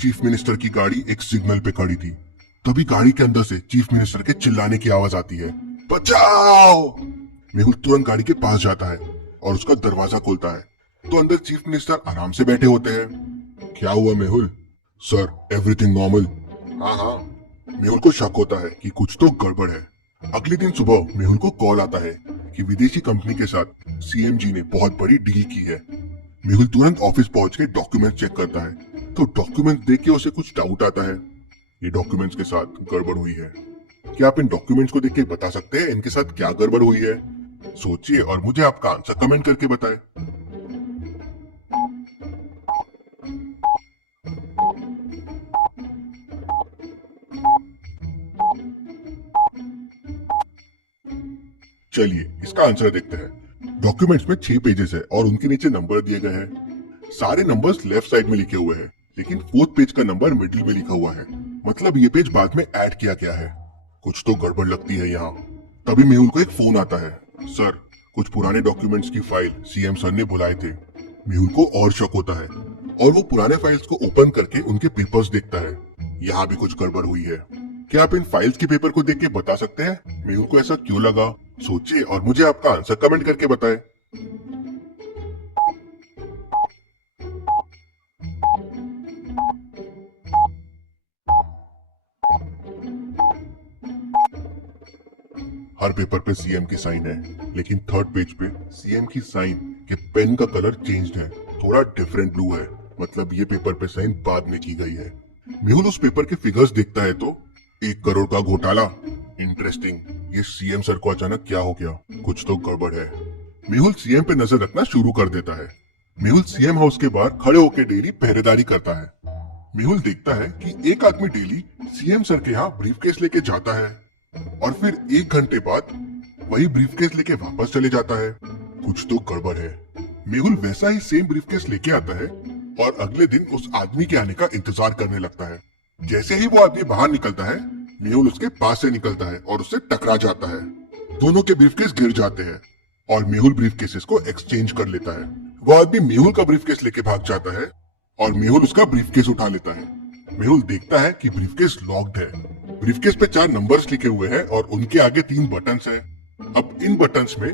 Chief minister की गाड़ी एक सिग्नल पे खड़ी थी। तभी गाड़ी के अंदर से चीफ मिनिस्टर के चिल्लाने की आवाज आती है, बचाओ। मेहुल तुरंत गाड़ी के पास जाता है और उसका दरवाजा खोलता है तो अंदर चीफ मिनिस्टर आराम से बैठे होते हैं। क्या हुआ मेहुल? Sir, everything normal. हाँ हाँ। मेहुल को शक होता है कि कुछ तो गड़बड़ है। अगले दिन सुबह मेहुल को कॉल आता है कि विदेशी कंपनी के साथ सीएम जी ने बहुत बड़ी डील की है। मेहुल तुरंत ऑफिस पहुंच के डॉक्यूमेंट चेक करता है तो डॉक्यूमेंट देख के उसे कुछ डाउट आता है। ये डॉक्यूमेंट्स के साथ गड़बड़ हुई है। क्या आप इन डॉक्यूमेंट्स को देख के बता सकते हैं इनके साथ क्या गड़बड़ हुई है? सोचिए और मुझे आपका आंसर कमेंट करके बताएं। चलिए इसका आंसर देखते हैं। डॉक्यूमेंट्स में 6 पेजेस है और उनके नीचे नंबर दिए गए हैं। सारे नंबर्स लेफ्ट साइड में लिखे हुए हैं, लेकिन 4th पेज का नंबर मिडिल में लिखा हुआ है। मतलब ये पेज बाद में ऐड किया गया है। कुछ तो गड़बड़ लगती है यहाँ। तभी मेहुल को एक फोन आता है। सर, कुछ पुराने डॉक्यूमेंट्स की फाइल सीएम सर ने बुलाए थे। मेहुल को और शक होता है और वो पुराने फाइल्स को ओपन करके उनके पेपर्स देखता है। यहाँ भी कुछ गड़बड़ हुई है। क्या आप इन फाइल्स के पेपर को देख के बता सकते हैं मेहुल को ऐसा क्यों लगा? सोचिए और मुझे आपका आंसर कमेंट करके बताएं। हर पेपर पे सीएम की साइन है, लेकिन 3rd पेज पे सीएम की साइन के पेन का कलर चेंज्ड है, थोड़ा डिफरेंट ब्लू है। मतलब ये पेपर पे साइन बाद में की गई है। मेहुल उस पेपर के फिगर्स देखता है तो 1 करोड़ का घोटाला। इंटरेस्टिंग, ये सीएम सर को अचानक क्या हो गया? कुछ तो गड़बड़ है। मेहुल सीएम पे नजर रखना शुरू कर देता है। मेहुल सीएम हाउस के बाहर खड़े होकर डेली पहरेदारी करता है। मेहुल देखता है कि एक आदमी डेली सीएम सर के यहाँ ब्रीफकेस लेके जाता है और फिर 1 घंटे बाद वही ब्रीफकेस लेके वापस चले जाता है। कुछ तो गड़बड़ है। मेहुल वैसा ही सेम ब्रीफकेस लेके आता है और अगले दिन उस आदमी के आने का इंतजार करने लगता है। जैसे ही वो आदमी बाहर निकलता है, मेहुल उसके पास से निकलता है और उससे टकरा जाता है। दोनों के ब्रीफकेस गिर जाते हैं और मेहुल ब्रीफकेसेस को एक्सचेंज कर लेता है। वो आदमी मेहुल का ब्रीफकेस लेके भाग जाता है और मेहुल उसका ब्रीफकेस उठा लेता है। मेहुल देखता है कि ब्रीफकेस लॉक्ड है। ब्रीफकेस पे 4 नंबर्स लिखे हुए हैं और उनके आगे 3 बटन्स हैं। अब इन बटन्स में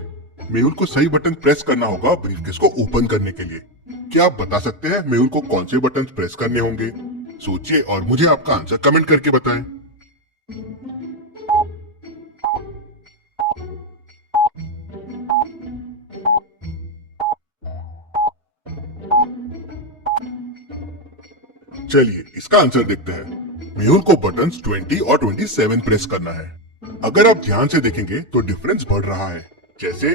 मेहुल को सही बटन प्रेस करना होगा ब्रीफकेस को ओपन करने के लिए। क्या आप बता सकते हैं मेहुल को कौन से बटन प्रेस करने होंगे? सोचिए और मुझे आपका आंसर कमेंट करके बताएं। चलिए इसका आंसर देखते हैं। मेहुल को बटन्स 20 और 27 प्रेस करना है। अगर आप ध्यान से देखेंगे तो डिफरेंस बढ़ रहा है। जैसे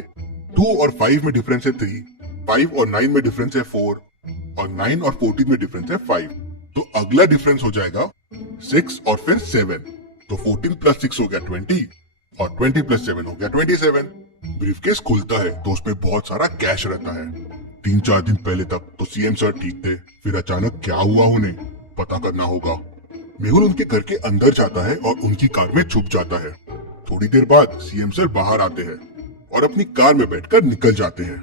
2 और 5 में डिफरेंस है 3, 5 और 9 में डिफरेंस है 4 और 9 और 14 में डिफरेंस है 5। तो अगला डिफरेंस हो जाएगा 6 और फिर 7। तो 14 प्लस 6 हो गया 20 और 20 प्लस 7 हो गया 27। ब्रीफकेस खुलता है तो उसमें बहुत सारा कैश रहता है। 3-4 दिन पहले तक तो सीएम सर ठीक थे, फिर अचानक क्या हुआ उन्हें पता करना होगा। मेहुल उनके घर के अंदर जाता है और उनकी कार में छुप जाता है। थोड़ी देर बाद सीएम सर बाहर आते हैं और अपनी कार में बैठकर निकल जाते हैं।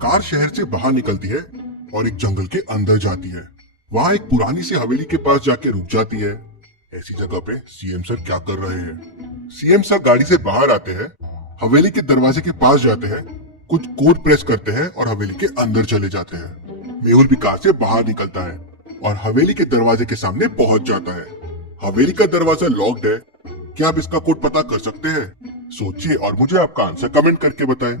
कार शहर से बाहर निकलती है और एक जंगल के अंदर जाती है। वहाँ एक पुरानी सी हवेली के पास जाके रुक जाती है। ऐसी जगह पे सीएम सर क्या कर रहे हैं? सीएम सर गाड़ी से बाहर आते हैं, हवेली के दरवाजे के पास जाते हैं, कुछ कोड प्रेस करते हैं और हवेली के अंदर चले जाते हैं। मेहुल भी कार से बाहर निकलता है और हवेली के दरवाजे के सामने पहुंच जाता है। हवेली का दरवाजा लॉक्ड है। क्या आप इसका कोड पता कर सकते हैं? सोचिए और मुझे आपका आंसर कमेंट करके बताएं।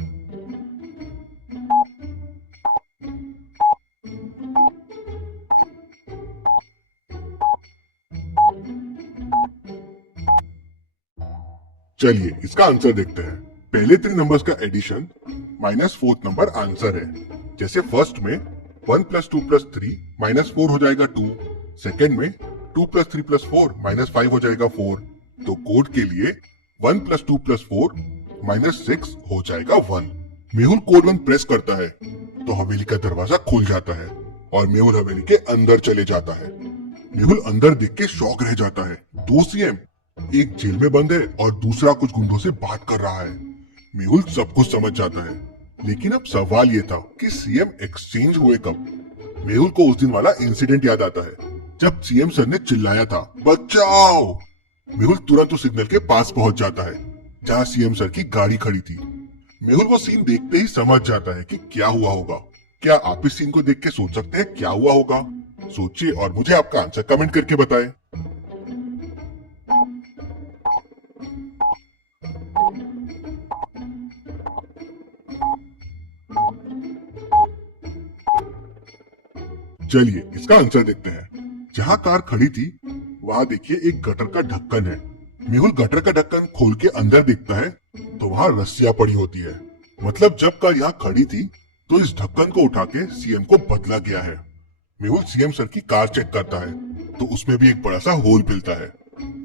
चलिए इसका आंसर देखते हैं। पहले 3 नंबर्स का एडिशन -4th नंबर आंसर है। जैसे फर्स्ट में 1 + 2 + 3 -4 हो जाएगा 2। सेकेंड में 2 + 3 + 4 -5 हो जाएगा 4। तो कोड के लिए 1 + 2 + 4 -6 हो जाएगा 1। मेहुल कोड 1 प्रेस करता है तो हवेली का दरवाजा खुल जाता है और मेहुल हवेली के अंदर चले जाता है। मेहुल अंदर देख के शॉक रह जाता है। 2 सीएम, एक जेल में बंद है और दूसरा कुछ गुंडों से बात कर रहा है। मेहुल सब कुछ समझ जाता है, लेकिन अब सवाल ये था कि सीएम एक्सचेंज हुए कब? मेहुल को उस दिन वाला इंसिडेंट याद आता है जब सीएम सर ने चिल्लाया था बचाओ, मेहुल तुरंत उस सिग्नल के पास पहुंच जाता है जहां सीएम सर की गाड़ी खड़ी थी। मेहुल वो सीन देखते ही समझ जाता है कि क्या हुआ होगा। क्या आप इस सीन को देख के सोच सकते हैं क्या हुआ होगा? सोचिए और मुझे आपका आंसर कमेंट करके बताएं। चलिए इसका आंसर देखते हैं। जहां कार खड़ी थी वहां देखिए एक गटर का ढक्कन है। मेहुल गटर का ढक्कन खोल के अंदर देखता है तो वहां रस्सियां पड़ी होती है। मतलब जब कार यहाँ खड़ी थी तो इस ढक्कन को उठा के सीएम को बदला गया है। मेहुल सीएम सर की कार चेक करता है तो उसमें भी एक बड़ा सा होल मिलता है।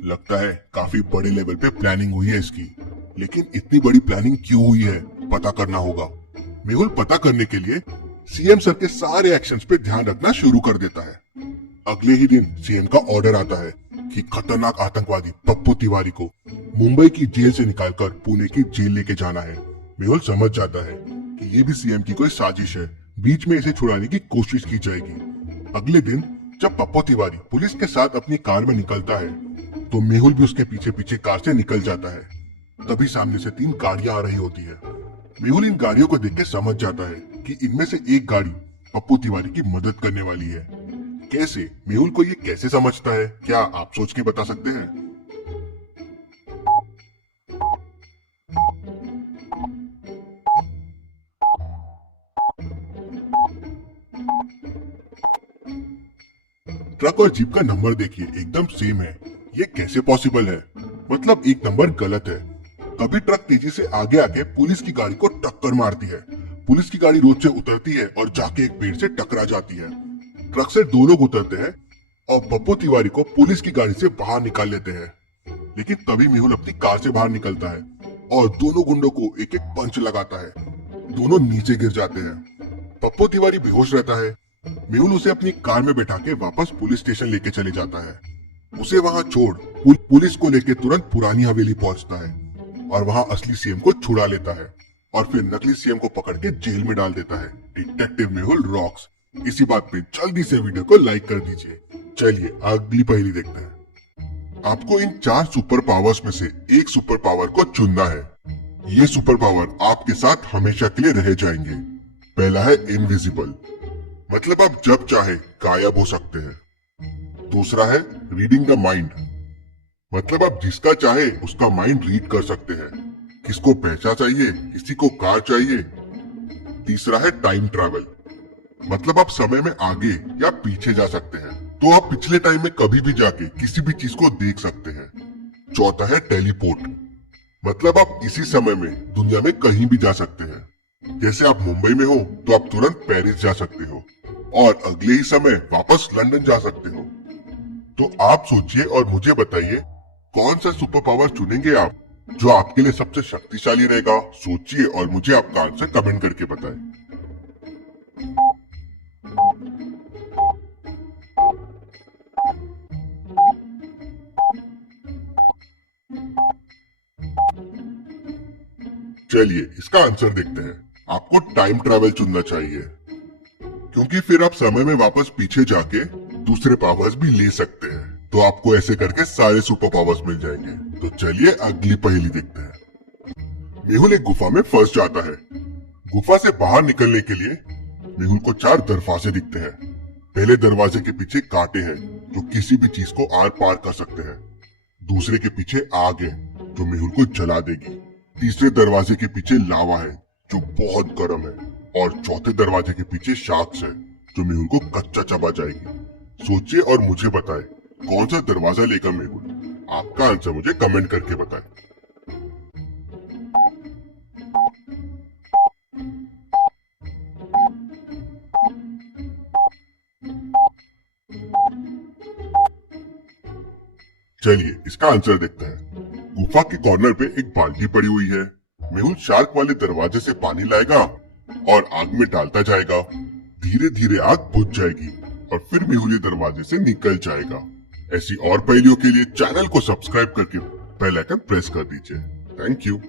लगता है काफी बड़े लेवल पे प्लानिंग हुई है इसकी, लेकिन इतनी बड़ी प्लानिंग क्यों हुई है पता करना होगा। मेहुल पता करने के लिए सीएम सर के सारे एक्शंस पे ध्यान रखना शुरू कर देता है। अगले ही दिन सीएम का ऑर्डर आता है कि खतरनाक आतंकवादी पप्पू तिवारी को मुंबई की जेल से निकालकर पुणे की जेल लेके जाना है। मेहुल समझ जाता है कि ये भी सीएम की कोई साजिश है, बीच में इसे छुड़ाने की कोशिश की जाएगी। अगले दिन जब पप्पू तिवारी पुलिस के साथ अपनी कार में निकलता है तो मेहुल भी उसके पीछे पीछे कार से निकल जाता है। तभी सामने से 3 गाड़ियां आ रही होती है। मेहुल इन गाड़ियों को देख के समझ जाता है कि इनमें से एक गाड़ी पप्पू तिवारी की मदद करने वाली है। कैसे? मेहुल को ये कैसे समझता है, क्या आप सोच के बता सकते हैं? ट्रक और जीप का नंबर देखिए एकदम सेम है। ये कैसे पॉसिबल है? मतलब एक नंबर गलत है। कभी ट्रक तेजी से आगे आके पुलिस की गाड़ी को टक्कर मारती है। पुलिस की गाड़ी रोड से उतरती है और जाके एक पेड़ से टकरा जाती है। ट्रक से 2 लोग उतरते हैं और पप्पू तिवारी को पुलिस की गाड़ी से बाहर निकाल लेते हैं। लेकिन तभी मेहुल अपनी कार से बाहर निकलता है और दोनों गुंडों को एक एक पंच लगाता है। दोनों नीचे गिर जाते हैं। पप्पू तिवारी बेहोश रहता है। मेहुल उसे अपनी कार में बैठा के वापस पुलिस स्टेशन लेके चले जाता है। उसे वहां छोड़ पुलिस को लेके तुरंत पुरानी हवेली पहुंचता है और वहां असली सीएम को छुड़ा लेता है और फिर नकली सीएम को पकड़ के जेल में डाल देता है। Detective Mehul rocks. इसी बात पे जल्दी से वीडियो को लाइक कर दीजिए। चलिए अगली पहेली देखते हैं। आपको इन 4 सुपर पावर्स में से एक सुपर पावर को चुनना है। ये सुपर पावर आपके साथ हमेशा के लिए रह जाएंगे। पहला है इनविजिबल, मतलब आप जब चाहे गायब हो सकते हैं। दूसरा है रीडिंग द माइंड, मतलब आप जिसका चाहे उसका माइंड रीड कर सकते हैं। किसको पैसा चाहिए, किसी को कार चाहिए। तीसरा है टाइम ट्रैवल, मतलब आप समय में आगे या पीछे जा सकते हैं, तो आप पिछले टाइम में कभी भी जाके किसी भी चीज को देख सकते हैं। चौथा है टेलीपोर्ट, मतलब आप इसी समय में दुनिया में कहीं भी जा सकते हैं। जैसे आप मुंबई में हो तो आप तुरंत पेरिस जा सकते हो और अगले ही समय वापस लंदन जा सकते हो। तो आप सोचिए और मुझे बताइए कौन सा सुपर पावर चुनेंगे आप, जो आपके लिए सबसे शक्तिशाली रहेगा। सोचिए और मुझे आपका आंसर कमेंट करके बताएं। चलिए इसका आंसर देखते हैं। आपको टाइम ट्रैवल चुनना चाहिए, क्योंकि फिर आप समय में वापस पीछे जाके दूसरे पावर्स भी ले सकते हैं। तो आपको ऐसे करके सारे सुपर पावर्स मिल जाएंगे। तो चलिए अगली पहेली देखते हैं। मेहुल एक गुफा में फंस जाता है। गुफा से बाहर निकलने के लिए मेहुल को 4 दरवाजे दिखते हैं। पहले दरवाजे के पीछे कांटे हैं जो किसी भी चीज को आर पार कर सकते हैं। दूसरे के पीछे आग है जो मेहुल को जला देगी। तीसरे दरवाजे के पीछे लावा है जो बहुत गर्म है और चौथे दरवाजे के पीछे शार्क्स है जो मेहुल को कच्चा चबा जाएगी। सोचिए और मुझे बताएं कौन सा दरवाजा लेगा मेहुल। आपका आंसर मुझे कमेंट करके बताएं। चलिए इसका आंसर देखते हैं। गुफा के कॉर्नर पे एक बाल्टी पड़ी हुई है। मेहुल शार्क वाले दरवाजे से पानी लाएगा और आग में डालता जाएगा। धीरे धीरे आग बुझ जाएगी और फिर मेहुल ये दरवाजे से निकल जाएगा। ऐसी और पहेलियों के लिए चैनल को सब्सक्राइब करके बेल आइकन प्रेस कर दीजिए। Thank you.